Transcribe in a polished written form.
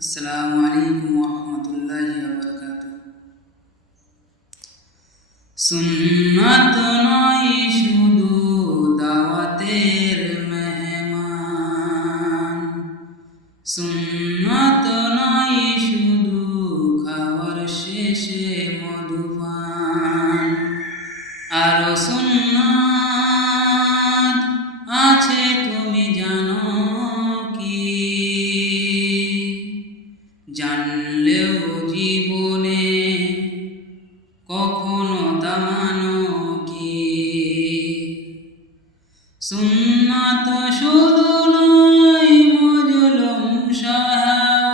আসসালামু আলাইকুম ওয়া রাহমাতুল্লাহি ওয়া বারাকাতুহু। সুন্নাত নয় শুধু দাওয়াতের মেহমান, সুন্নাত নয় শুধু খাওয়ার শেষে মধুপান, আরো সুন্নাত আছে তুমি জানো কি? জানলেও জীবনে কখনো তা মানো কি? সুন্নাত শুধু নয় মজলুম সহায়,